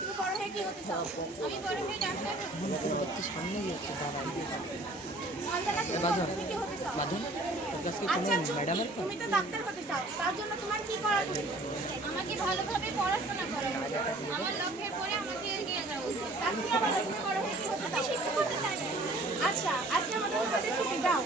তুমি বড় হয়ে কি হতে চাও? আমি বড় হয়ে ডাক্তার হতে চাই। সামনে গিয়ে তুমি কি হতে চাও? আচ্ছা তুমি তো ডাক্তার হতে চাও, তার জন্য তোমার কি করা উচিত? আমাকে ভালোভাবে পড়াশোনা করা উচিত। আমার লক্ষ্যের পরে আমাকে এগিয়ে যাওয়া উচিত। আপনি আমার লক্ষ্যে বড় হয়ে কি হতে চাও? আমি শিক্ষক হতে চাই। আচ্ছা আজকে আমাদের হাতে ছুটি দাও।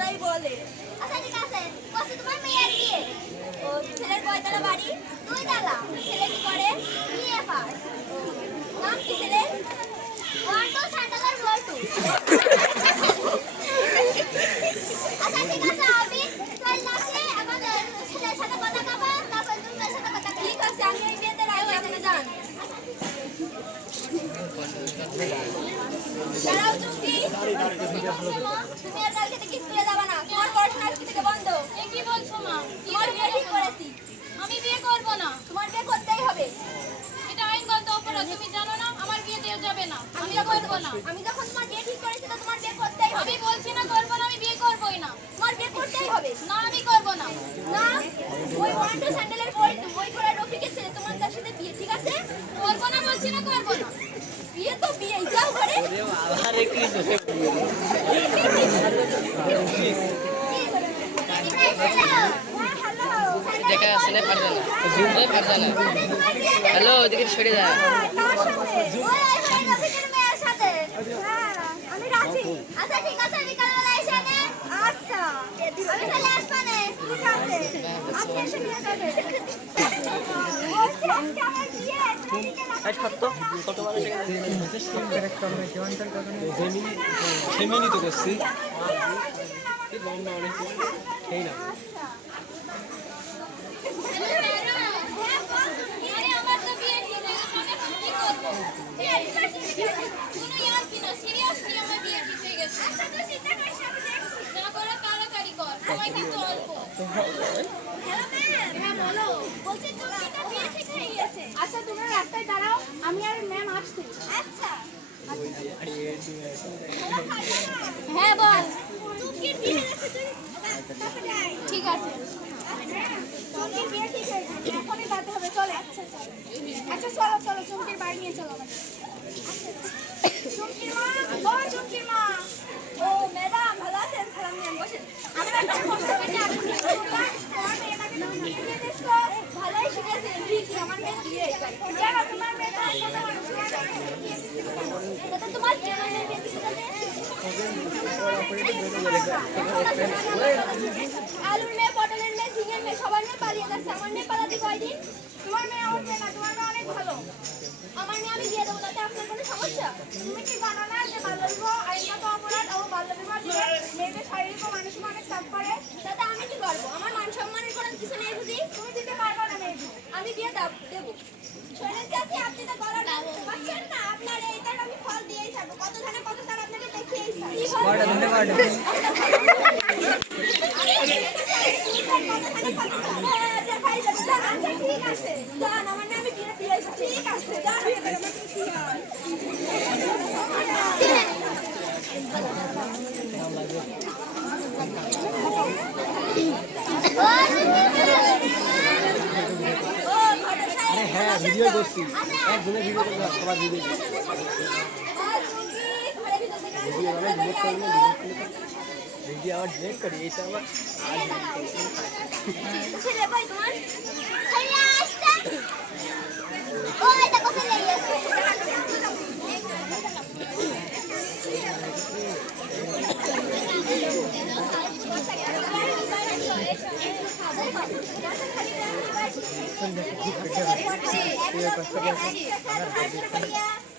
তাই বলে আচ্ছা ঠিক আছে তোমার মেয়ের বিয়ে ও ছেলের কয়তলা বাড়ি? 2 তলা। ছেলে কি করে? বিয়ে পাস। নাম কি ছেলের? ওয়ান্টু সান্টালার বল্টু। আচ্ছা ঠিক আছে আমি চল আসলে আমাদের ছেলের সাথে কথা কবা, তারপর তুমি মেয়ের সাথে কথা ঠিক আছে আমি এই বিয়েতে রাজি আপনি যান। দাঁড়াও চুমকি তুমি আর কালকে থেকে স্কুলে যাবা না, তোমার পড়াশোনা আজকে থেকে বন্ধ। এ কি বলছো মা? তোমার বিয়ে ঠিক করেছি। আমি বিয়ে করব না। তোমার বিয়ে করতেই হবে। এটা আইনগত অপরাধ, তুমি জানো না? আমার বিয়ে দেওয়া যাবে না। আমি করব না। আমি যখন তোমার বিয়ে ঠিক করেছি তো তোমার বিয়ে করতেই হবে। আমি বলছি না করব না, আমি বিয়ে করবই না। তোমার বিয়ে করতেই হবে। না আমি করব না। না ওই ওয়ান্টু স্যান্ডেলের বল্টু ওই ঘোড়া রফিকের ছেলে তোমার তার সাথে বিয়ে ঠিক আছে? করব না বলছি না করব না। বিয়ে তো বিয়ে যাও ঘরে। আরে কি দেখা আসলে পারবে না, জুমে পারবে না। হ্যালো ওদিকে সরে যা। আমি রাজি। আচ্ছা ঠিক আছে বিকালবেলা এসে নে। আচ্ছা আমি তাহলে আসবানে। ঠিক আছে আপনি এসে নিয়ে যাবেন। আজকে আমার বিয়ে এই সত্য কতবার এসে গেছে ক্যারেক্টার মে জয়েন্টার কারণে সেমিনি তো করছি এই লম্বা অনেক এই না আরে আমার তো বিয়ে ঠিক হয়ে গেছে, আমি এখন কি করব? বিয়ে কোনো ইয়ার কি না, সিরিয়াসলি আমার বিয়ে ঠিক হয়ে গেছে। আচ্ছা তুই চিন্তা করিস না, আমি দেখছি। না করে তাড়াতাড়ি কর, সময় কিন্তু অল্প। Hello ma'am. হ্যাঁ বলো। বলছি তুমি কি বিয়ে ঠিক হয়ে গেছে? আচ্ছা তোমরা রাস্তায় দাঁড়াও, আমি আর ম্যাম আসছি। আচ্ছা হ্যাঁ বল। তুমি বিয়ে হয়ে গেছে তুই ঠিক আছে। চুমকির বিয়ে ঠিক হয়ে গেছে, এখনই যেতে হবে চলে। আচ্ছা চলো চলো চুমকির বাড়ি নিয়ে চলো আমাদের। চুমকির মা ও চুমকির মা ও ম্যাডাম ভালো আছেন? সালাম নিয়ে বসে। আমরা একটা প্রশ্ন করতে আসছি, তোমার মেয়েটাকে তুমি বিয়ে দিয়ে দিচ্ছ? ভালোই শিখেছে ঠিকই, আমার মেয়ে বিয়ে জানো তোমার মেয়েটা কত মানুষ তোমার কি আমার মেয়ে বিয়ে দিতে যাবে? আলুর মেয়ে পটলের মেয়ে ঝিঙের মেয়ে সবার মেয়ে পালিয়ে যাচ্ছে, আমার মেয়ে পালাতে কয়দিন? তোমার মেয়ে উঠবে না, তোমার মেয়ে অনেক ভালো। আমার মেয়ে আমি দিয়ে দেবো, তাতে আপনার কোনো সমস্যা? তুমি কি জানো না যে বাল্যবিবাহ আইনগত অপরাধ ও বাল্যবিবাহ দিয়ে মেয়েদের শারীরিক ও মানসিক অনেক চাপ পড়ে? তাতে আমি কি করবো? আমার মান সম্মানের কোনো কিছু নেই বুঝি? তুমি দিতে পারবো না মেয়ে, আমি দিয়ে দেবো। শোনেন চাচি আপনি তো গলার পাচ্ছেন না, আপনার এইটার আমি ফল দিয়েই থাকবো। কত ধানে কত তার আপনাকে দেখিয়েই ঠিক আছে জান আমার নামে বিয়ে দিয়েছি ঠিক আছে জান হ্যাঁ ভিডিও করছি একদিনে ভিডিও করলাম সবার ভিডিও ভিডিও আমার ডিলেট করি এটা আমার ছেলে ভাই তোমার খাইয়া আসছে ও এটা কথা লেগে আছে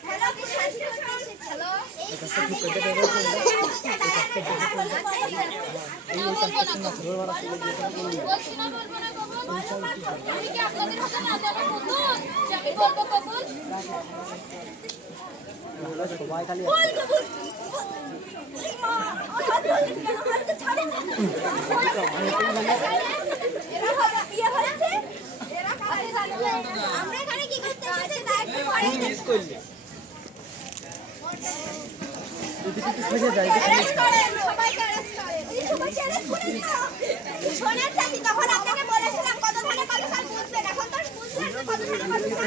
হ্যালো কি শান্তি করতে এসেছিল আমি কি আপনাদের হাতে না জানা বন্ধু আমি বলবো কবুল সবাই খালি বল কবুল এই মা হাত ধরে হাত ছাড়ে এরা হবে বিয়ে হয়েছে এরা কাছে জানো আমরা এখানে কি করতে এসেছি তা একটু পরে মিস করলি অ্যারেস্ট করেন সবাইকে অ্যারেস্ট করেন এই সবাইকে অ্যারেস্ট করেন না শোনেন চাচি তখন আপনাকে বলেছিলাম কত ধানে কত সাল বুঝবেন এখন তো বুঝলেন না কত ধানে কত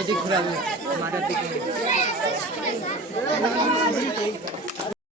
এদিক ঘুরাবে মাঠের দিকে